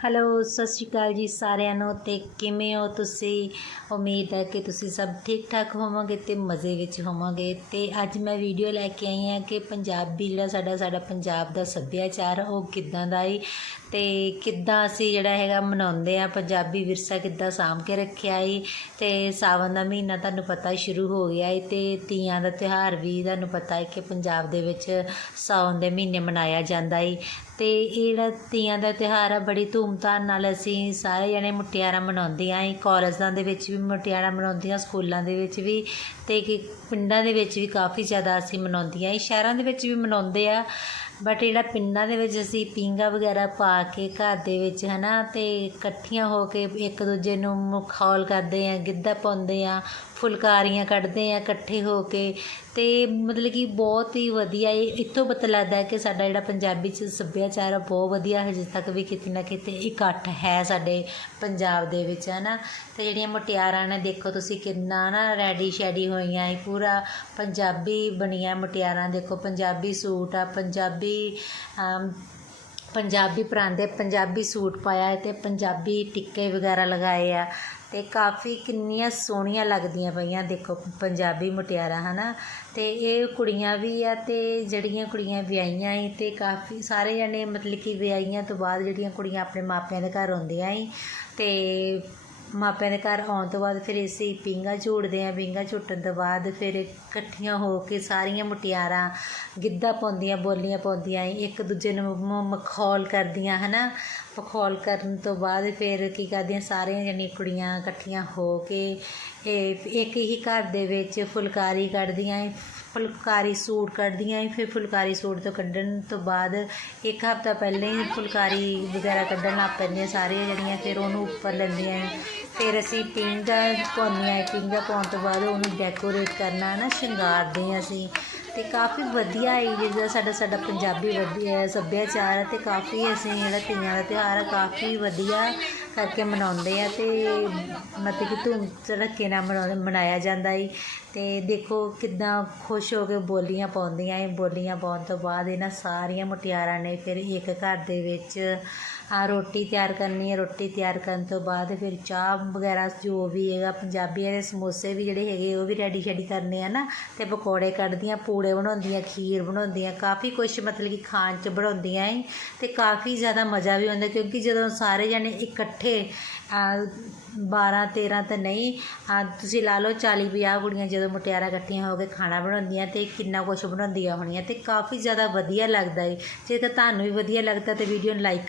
Hello ਸਤਿ ਸ਼੍ਰੀ ਅਕਾਲ ਜੀ ਸਾਰਿਆਂ ਨੂੰ ਤੇ ਕਿਵੇਂ ਹੋ ਤੁਸੀਂ? ਉਮੀਦ ਹੈ ਕਿ ਤੁਸੀਂ ਸਭ ਠੀਕ ਠਾਕ ਹੋਵੋਗੇ ਤੇ ਮਜ਼ੇ ਵਿੱਚ ਹੋਵੋਗੇ। ਤੇ ਅੱਜ ਮੈਂ ਵੀਡੀਓ ਲੈ ਕੇ ਆਈ ਹਾਂ ਕਿ ਪੰਜਾਬੀ ਜਿਹੜਾ ਸਾਡਾ ਸਾਡਾ ਪੰਜਾਬ ਦਾ ਸੱਭਿਆਚਾਰ ਉਹ ਕਿੱਦਾਂ ਦਾ ਈ? ਤੇ ਕਿੱਦਾਂ ਅਸੀਂ ਜਿਹੜਾ ਹੈਗਾ ਮਨਾਉਂਦੇ ਆ ਪੰਜਾਬੀ ਵਿਰਸਾ ਕਿੱਦਾਂ ਸਾਂਭ ਕੇ ਰੱਖਿਆ ਈ? ਤੇ ਸਾਵਣ ਦਾ ਮਹੀਨਾ ਤੁਹਾਨੂੰ ਪਤਾ ਸ਼ੁਰੂ ਹੋ ਗਿਆ ਏ ਤੇ ਤੀਆਂ ਦਾ ਤਿਉਹਾਰ ਵੀ ਤੁਹਾਨੂੰ ਪਤਾ ਹੈ ਕਿ ਪੰਜਾਬ ਦੇ ਵਿੱਚ ਸਾਉਣ ਦੇ ਮਹੀਨੇ ਮਨਾਇਆ ਜਾਂਦਾ ਏ ਤੇ ਇਹ ਜਿਹੜਾ ਤੀਆਂ ਦਾ ਤਿਉਹਾਰ ਆ, ਬੜੀ ਧੂਮ ਧੂਮਧਾਮ ਨਾਲ ਅਸੀਂ ਸਾਰੇ ਜਣੇ ਮੁਟਿਆਰਾਂ ਮਨਾਉਂਦੀਆਂ ਏ ਕਾਲਜਾਂ ਦੇ ਵਿੱਚ ਵੀ ਮੁਟਿਆਰਾਂ ਮਨਾਉਂਦੀਆਂ ਸਕੂਲਾਂ ਦੇ ਵਿੱਚ ਵੀ ਤੇ ਕਿ ਪਿੰਡਾਂ ਦੇ ਵਿੱਚ ਵੀ ਕਾਫੀ ਜ਼ਿਆਦਾ ਅਸੀਂ ਮਨਾਉਂਦੀਆਂ ਏ ਸ਼ਹਿਰਾਂ ਦੇ ਵਿੱਚ ਵੀ ਮਨਾਉਂਦੇ ਆ ਬਟ ਜਿਹੜਾ ਪਿੰਡਾਂ ਦੇ ਵਿੱਚ ਅਸੀਂ ਪੀਂਘਾਂ ਵਗੈਰਾ ਪਾ ਕੇ ਘਰ ਦੇ ਵਿੱਚ ਹਨਾ ਤੇ ਇਕੱਠੀਆਂ ਹੋ ਕੇ ਇੱਕ ਦੂਜੇ ਨੂੰ ਮਖੌਲ ਕਰਦੇ ਆ ਗਿੱਧਾ ਪਾਉਂਦੇ ਆ ਫੁਲਕਾਰੀਆਂ ਕੱਢਦੇ ਆ ਇਕੱਠੇ ਹੋ ਕੇ ਤੇ ਮਤਲਬ ਕਿ ਬਹੁਤ ਹੀ ਵਧੀਆ ਇਹ ਇੱਥੋਂ ਪਤਾ ਲੱਗਦਾ ਕਿ ਸਾਡਾ ਜਿਹੜਾ ਪੰਜਾਬੀ ਚ ਸੱਭਿਆਚਾਰ ਆ, ਬਹੁਤ ਵਧੀਆ ਹਜੇ ਤੱਕ ਵੀ ਕਿਤੇ ਨਾ ਕਿਤੇ ਇਕੱਠ ਹੈ ਸਾਡੇ ਪੰਜਾਬ ਦੇ ਵਿੱਚ ਹੈ ਨਾ ਅਤੇ ਜਿਹੜੀਆਂ ਮੁਟਿਆਰਾਂ ਨੇ, ਦੇਖੋ ਤੁਸੀਂ ਕਿੰਨਾ ਨਾ ਰੈਡੀ ਸ਼ੈਡੀ ਹੋਈਆਂ ਇਹ ਪੂਰਾ ਪੰਜਾਬੀ ਬਣੀਆਂ ਮੁਟਿਆਰਾਂ, ਦੇਖੋ ਪੰਜਾਬੀ ਸੂਟ ਆ, ਪੰਜਾਬੀ ਪੰਜਾਬੀ ਪਰਾਂਦੇ, ਪੰਜਾਬੀ ਸੂਟ ਪਾਇਆ ਹੈ ਤੇ ਪੰਜਾਬੀ ਟਿੱਕੇ ਵਗੈਰਾ ਲਗਾਏ ਆ। ਤੇ ਕਾਫੀ ਕਿੰਨੀਆਂ ਸੋਹਣੀਆਂ ਲੱਗਦੀਆਂ ਪਈਆਂ, ਦੇਖੋ ਪੰਜਾਬੀ ਮੁਟਿਆਰਾਂ, ਹਨਾ? ਤੇ ਇਹ ਕੁੜੀਆਂ ਵੀ ਆ ਤੇ ਜਿਹੜੀਆਂ ਕੁੜੀਆਂ ਵਿਆਹੀਆਂ ਏ ਤੇ ਕਾਫੀ ਸਾਰੇ ਜਣੇ ਮਤਲਬ ਕਿ ਵਿਆਹੀਆਂ ਤੋਂ ਬਾਅਦ ਜਿਹੜੀਆਂ ਕੁੜੀਆਂ ਆਪਣੇ ਮਾਪਿਆਂ ਦੇ ਘਰ ਆਉਂਦੀਆਂ ਏ ਤੇ ਮਾਪਿਆਂ ਦੇ ਘਰ ਆਉਣ ਤੋਂ ਬਾਅਦ ਫਿਰ ਅਸੀਂ ਪੀਂਘਾਂ ਝੂਟਦੇ ਹਾਂ ਪੀਂਘਾਂ ਝੂਟਣ ਤੋਂ ਬਾਅਦ ਫਿਰ ਇਕੱਠੀਆਂ ਹੋ ਕੇ ਸਾਰੀਆਂ ਮੁਟਿਆਰਾਂ ਗਿੱਧਾ ਪਾਉਂਦੀਆਂ, ਬੋਲੀਆਂ ਪਾਉਂਦੀਆਂ ਏ ਇੱਕ ਦੂਜੇ ਨੂੰ ਮਖੌਲ ਕਰਦੀਆਂ, ਹਨਾ? ਪਖੌਲ ਕਰਨ ਤੋਂ ਬਾਅਦ ਫਿਰ ਕੀ ਕਰਦੀਆਂ, ਸਾਰੀਆਂ ਜਣੀ ਕੁੜੀਆਂ ਇਕੱਠੀਆਂ ਹੋ ਕੇ ਇਹ ਇੱਕ ਹੀ ਘਰ ਦੇ ਵਿੱਚ ਫੁਲਕਾਰੀ ਕੱਢਦੀਆਂ ਏ ਫੁਲਕਾਰੀ ਸੂਟ ਕੱਢਦੀਆਂ ਏ ਫਿਰ ਫੁਲਕਾਰੀ ਸੂਟ ਤੋਂ ਕੱਢਣ ਤੋਂ ਬਾਅਦ ਇੱਕ ਹਫ਼ਤਾ ਪਹਿਲਾਂ ਹੀ ਫੁਲਕਾਰੀ ਵਗੈਰਾ ਕੱਢਣ ਲੱਗ ਪੈਂਦੀਆਂ ਸਾਰੀਆਂ ਜਿਹੜੀਆਂ ਫਿਰ ਉਹਨੂੰ ਉੱਪਰ ਲੈਂਦੀਆਂ। ਏ ਫਿਰ ਅਸੀਂ ਪੀਂਘਾਂ ਪਾਉਂਦੀਆਂ ਏ ਪਾਉਣ ਤੋਂ ਬਾਅਦ ਉਹਨੂੰ ਡੈਕੋਰੇਟ ਕਰਨਾ ਨਾ ਸ਼ਿੰਗਾਰਦੇ ਹਾਂ ਅਸੀਂ। ਤੇ ਕਾਫੀ ਵਧੀਆ ਹੈ ਜਿਹੜਾ ਸਾਡਾ ਸਾਡਾ ਪੰਜਾਬੀ ਵਧੀਆ ਸੱਭਿਆਚਾਰ ਹੈ ਤੇ ਕਾਫੀ ਅਸੀਂ ਜਿਹੜਾ ਤੀਆਂ ਦਾ ਤਿਉਹਾਰ ਹੈ, ਕਾਫੀ ਵਧੀਆ ਕਰਕੇ ਮਨਾਉਂਦੇ ਆ ਤੇ ਮਤਲਬ ਕਿ ਧੂਮ ਧੜੱਕੇ ਨਾਲ ਮਨਾਉ ਮਨਾਇਆ ਜਾਂਦਾ ਏ ਅਤੇ ਦੇਖੋ ਕਿੱਦਾਂ ਖੁਸ਼ ਹੋ ਕੇ ਬੋਲੀਆਂ ਪਾਉਂਦੀਆਂ ਏ ਬੋਲੀਆਂ ਪਾਉਣ ਤੋਂ ਬਾਅਦ ਇਹਨਾਂ ਸਾਰੀਆਂ ਮੁਟਿਆਰਾਂ ਨੇ ਫਿਰ ਇੱਕ ਘਰ ਦੇ ਵਿੱਚ ਆ ਰੋਟੀ ਤਿਆਰ ਕਰਨੀ ਹੈ ਰੋਟੀ ਤਿਆਰ ਕਰਨ ਤੋਂ ਬਾਅਦ ਫਿਰ ਚਾਹ ਵਗੈਰਾ ਜੋ ਵੀ ਹੈਗਾ ਪੰਜਾਬੀਆਂ ਦੇ ਸਮੋਸੇ ਵੀ ਜਿਹੜੇ ਹੈਗੇ ਉਹ ਵੀ ਰੈਡੀ ਸ਼ੈਡੀ ਕਰਨੇ ਆ ਨਾ। ਅਤੇ ਪਕੌੜੇ ਕੱਢਦੀਆਂ, ਪੂੜੇ ਬਣਾਉਂਦੀਆਂ, ਖੀਰ ਬਣਾਉਂਦੀਆਂ, ਕਾਫੀ ਕੁਝ ਮਤਲਬ ਕਿ ਖਾਣ 'ਚ ਬਣਾਉਂਦੀਆਂ ਏ ਅਤੇ ਕਾਫੀ ਜ਼ਿਆਦਾ ਮਜ਼ਾ ਵੀ ਆਉਂਦਾ ਕਿਉਂਕਿ ਜਦੋਂ ਸਾਰੇ ਜਣੇ ਇਕੱਠੇ 12 13 ਤਾਂ ਨਹੀਂ। ਤੁਸੀਂ ਲਾ ਲਓ 40 50 ਕੁੜੀਆਂ ਜਦੋਂ ਮੁਟਿਆਰਾਂ ਇਕੱਠੀਆਂ ਹੋ ਕੇ ਖਾਣਾ ਬਣਾਉਂਦੀਆਂ ਤੇ ਕਿੰਨਾ ਕੁਝ ਬਣਾਉਂਦੀਆਂ ਹੋਣੀਆਂ ਤੇ ਕਾਫੀ ਜ਼ਿਆਦਾ ਵਧੀਆ ਲੱਗਦਾ ਏ। ਜੇਕਰ ਤੁਹਾਨੂੰ ਵੀ ਵਧੀਆ ਲੱਗਦਾ ਤੇ ਵੀਡੀਓ ਨੂੰ ਲਾਈਕ